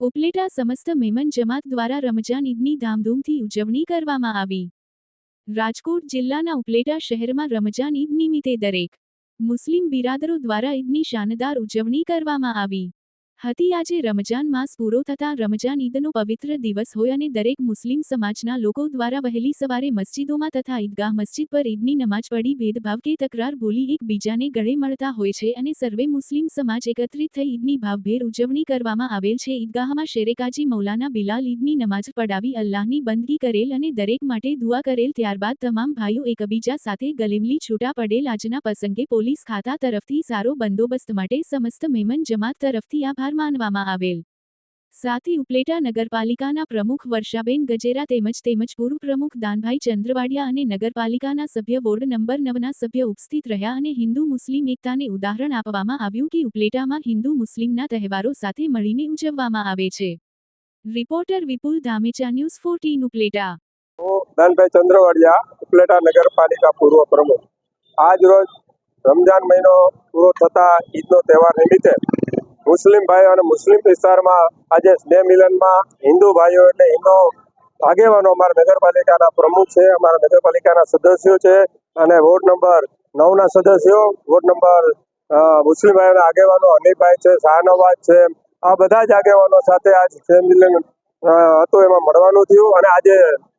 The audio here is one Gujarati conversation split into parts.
ઉપલેટા સમસ્ત મેમન જમાત દ્વારા રમજાન ઈદની ધામધૂમથી ઉજવણી કરવામાં આવી. રાજકોટ જિલ્લાના ઉપલેટા શહેરમાં રમજાન ઈદ નિમિત્તે દરેક મુસ્લિમ બિરાદરો દ્વારા ઈદની શાનદાર ઉજવણી કરવામાં આવી. હતી આજે રમજાન માસ પૂરો થતાં રમજાન ઈદનો પવિત્ર દિવસ હોય અને દરેક મુસ્લિમ સમાજના લોકો દ્વારા વહેલી સવારે મસ્જિદોમાં તથા ઈદગાહ મસ્જિદ પર ઈદની નમાજ પડી ભેદભાવ કે તકરાર બોલી એકબીજાને ગળે મળતા હોય છે અને સર્વે મુસ્લિમ સમાજ એકત્રિત થઈ ઈદની ભાવભેર ઉજવણી કરવામાં આવેલ છે. ઈદગાહમાં શેરેકાજી મૌલાના બિલાલ ઈદની નમાજ પઢાવી અલ્લાહની બંદગી કરેલ અને દરેક માટે દુઆ કરેલ ત્યારબાદ તમામ ભાઈઓ એકબીજા સાથે ગલેમલી છૂટા પડેલ આજના પ્રસંગે પોલીસ ખાતા તરફથી સારો બંદોબસ્ત માટે સમસ્ત મેમન જમાત તરફથી આભાર માનવામાં આવેલ. સાથી ઉપલેટા નગરપાલિકાના પ્રમુખ વર્ષાબેન ગજેરા તેમજ તેમજ પૂર્વ પ્રમુખ દાનભાઈ ચંદ્રવાડિયા અને નગરપાલિકાના સભ્ય વોર્ડ નંબર નવના સભ્ય ઉપસ્થિત રહ્યા અને હિન્દુ મુસ્લિમ એકતાને ઉદાહરણ આપવામાં આવ્યું કે ઉપલેટામાં હિન્દુ મુસ્લિમના તહેવારો સાથે મળીને ઉજવવામાં આવે છે. Reporter Vipul Dhamecha, news fourteen Upleta. Danbhai Chandravadiya, Upleta નગરપાલિકા પૂર્વ પ્રમુખ. આજ રોજ રમજાન મહિનો પૂરો થતા ઈદનો તહેવાર નિમિત્તે મુસ્લિમ ભાઈઓ અને મુસ્લિમ વિસ્તારમાં આજે સ્નેહ મિલનમાં હિન્દુ ભાઈઓ એટલે હિન્દુ આગેવાનો અમારા નગરપાલિકાના પ્રમુખ છે, અમારા નગરપાલિકાના સદસ્યો છે અને વોર્ડ નંબર નવના સદસ્યો, વોર્ડ નંબર મુસ્લિમ ભાઈઓના આગેવાનો હનીફભાઈ છે, શાહનવાજ છે, આ બધા જ આગેવાનો સાથે આજ સ્નેહ મિલન હતું, એમાં મળવાનું થયું અને આજે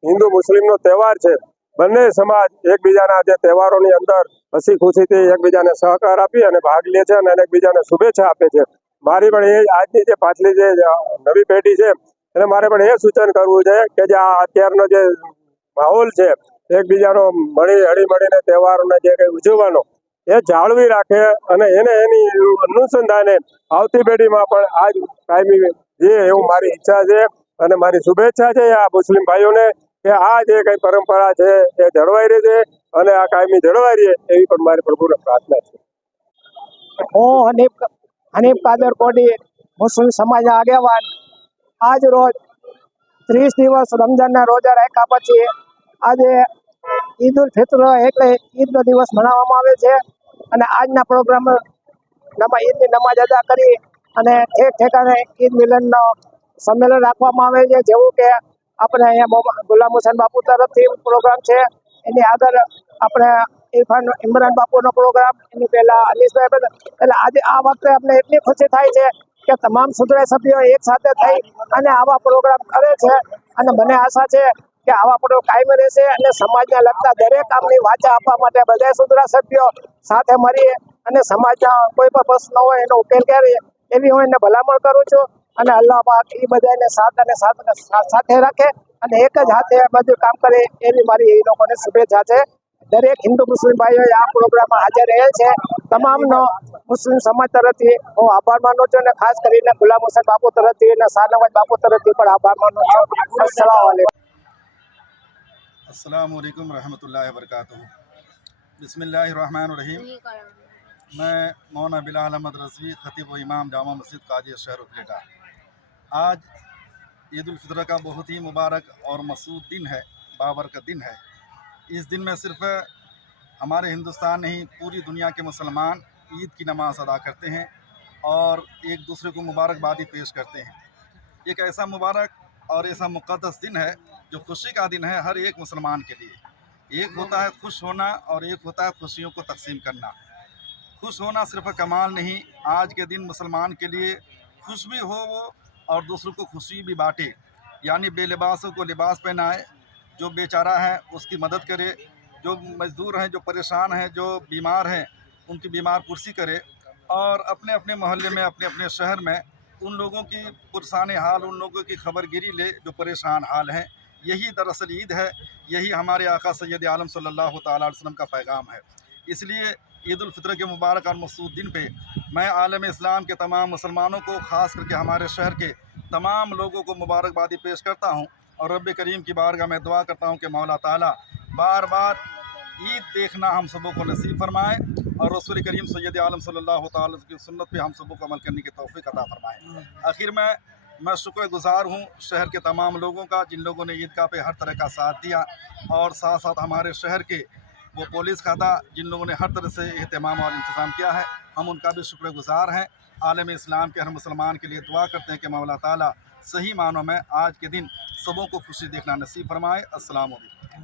હિન્દુ મુસ્લિમનો તહેવાર છે. બંને સમાજ એકબીજાના જે તહેવારોની અંદર હસી ખુશીથી એકબીજાને સહકાર આપી અને ભાગ લે છે અને એકબીજાને શુભેચ્છા આપે છે. મારી પણ એ આજની જે પાછલી જે નવી પેઢી છે, એને મારે પણ એ સૂચન કરવું છે કે જે આ અત્યારનો જે માહોલ છે, એકબીજાનો મળી હળી મળીને તહેવારોને જે કંઈ ઉજવવાનો, એ જાળવી રાખે અને એને એની અનુસંધાને આવતી પેઢીમાં પણ આજ કાયમી જે એવું મારી ઈચ્છા છે અને મારી શુભેચ્છા છે આ મુસ્લિમ ભાઈઓને કે આ જે કઈ પરંપરા છે એ જળવાઈ રહે છે અને આ કાયમી જળવાઈ રહે એવી પણ મારી પ્રભુને પ્રાર્થના છે. હું હનીફ હનીફ કાદર કોડી મુસ્લિમ સમાજના આગેવાન આજ રોજ ત્રીસ દિવસ રમજાનના રોજા રાખ્યા પછી આજે ઈદ ઉલ ફિત્ર એટલે ઈદનો દિવસ મનાવવામાં આવે છે. અને આજના પ્રોગ્રામ ઈદની નમાજ અદા કરી અને ઠેક ઠેકાને ઈદ મિલનનો સંમેલન રાખવામાં આવે છે. જેવું કે આપણે અહીંયા ગુલામ હુસેન બાપુ તરફથી પ્રોગ્રામ છે. એની આગળ આપણે ઇરફાન ઇમરાન બાપુનો પ્રોગ્રામ એની પહેલા અલી સાહેબ એટલે આજે આ વખતે આપણે એટલી ખુશી થાય છે કે તમામ સુધરાય સભ્યો એક સાથે થઈ અને આવા પ્રોગ્રામ કરે છે. અને મને આશા છે કે આવા પ્રોગ્રામ કાયમ રહેશે અને સમાજને લગતા દરેક કામની વાચા આપવા માટે બધા સુધરા સભ્યો સાથે મળીએ અને સમાજના કોઈ પણ પ્રશ્ન હોય એનો ઉકેલ કરીએ એવી હું એને ભલામણ કરું છું. અને અલ્લાહ પાક એ બધાને સાથ અને સાથે રાખે અને એક જ હાથે બધું કામ કરે એવી મારી એ લોકોને શુભેચ્છા છે. દરેક હિન્દુ મુસ્લિમ ભાઈઓએ આ પ્રોગ્રામમાં હાજર રહેલ છે. તમામનો મુસ્લિમ સમાજ તરફથી હું આભાર માનું છું અને ખાસ કરીને ગુલામ હુસેન બાપુ તરફથી અને શાહનવાજ બાપુ તરફથી પણ આભાર માનું છું. السلام علیکم ورحمۃ اللہ وبرکاتہ بسم اللہ الرحمن الرحیم میں مولانا بلال احمد رضوی خطیب و امام جامع مسجد قاضی شہر اپلیٹا آج عید الفطر کا بہت ہی مبارک اور مسعود دن ہے بابر کا دن ہے اس دن میں صرف ہمارے ہندوستان نہیں، پوری دنیا کے مسلمان عید کی نماز ادا کرتے ہیں اور ایک دوسرے کو مبارکبادی پیش کرتے ہیں۔ ایک ایسا مبارک اور ایسا مقدس دن ہے جو خوشی کا دن ہے ہر ایک مسلمان کے لیے۔ ایک ہوتا ہے خوش ہونا اور ایک ہوتا ہے خوشیوں کو تقسیم کرنا۔ خوش ہونا صرف کمال نہیں، آج کے دن مسلمان کے لیے خوش بھی ہو وہ اور دوسروں کو خوشی بھی بانٹے۔ یعنی بے لباسوں کو لباس پہنائے جو بیچارہ ہیں، اس کی مدد کرے، جو مزدور ہیں، جو پریشان ہیں، جو بیمار ہیں، ان کی بیمار پرسی کرے اور اپنے اپنے محلے میں، اپنے اپنے شہر میں ان لوگوں کی پرسان حال، ان لوگوں کی خبر گیری لے جو پریشان حال ہیں۔ یہی دراصل عید ہے، یہی ہمارے آقا سید عالم صلی اللہ تعالیٰ علیہ وسلم کا پیغام ہے۔ اس لیے عید الفطر کے مبارک اور مسعود دن پہ میں عالم اسلام کے تمام مسلمانوں کو، خاص کر کے ہمارے شہر کے تمام لوگوں کو مبارکبادی پیش کرتا ہوں۔ اور رب کریم کی بارگاہ میں دعا کرتا ہوں کہ مولا تعالیٰ بار بار عید دیکھنا ہم سبوں کو نصیب فرمائے اور رسول کریم سید عالم صلی اللہ تعالیٰ کی سنت پہ ہم سبوں کو عمل کرنے کی توفیق عطا فرمائے۔ آخر میں میں شکر گزار ہوں شہر کے تمام لوگوں کا جن لوگوں نے عید کا پہ ہر طرح کا ساتھ دیا اور ساتھ ساتھ ہمارے شہر کے وہ پولیس کا تھا جن لوگوں نے ہر طرح سے اہتمام اور انتظام کیا ہے، ہم ان کا بھی شکر گزار ہیں۔ عالم اسلام کے ہر مسلمان کے لیے دعا کرتے ہیں کہ مولا تعالیٰ सही मानों में आज के दिन सबों को खुशी देखना नसीब फरमाए अस्सलाम वालेकुम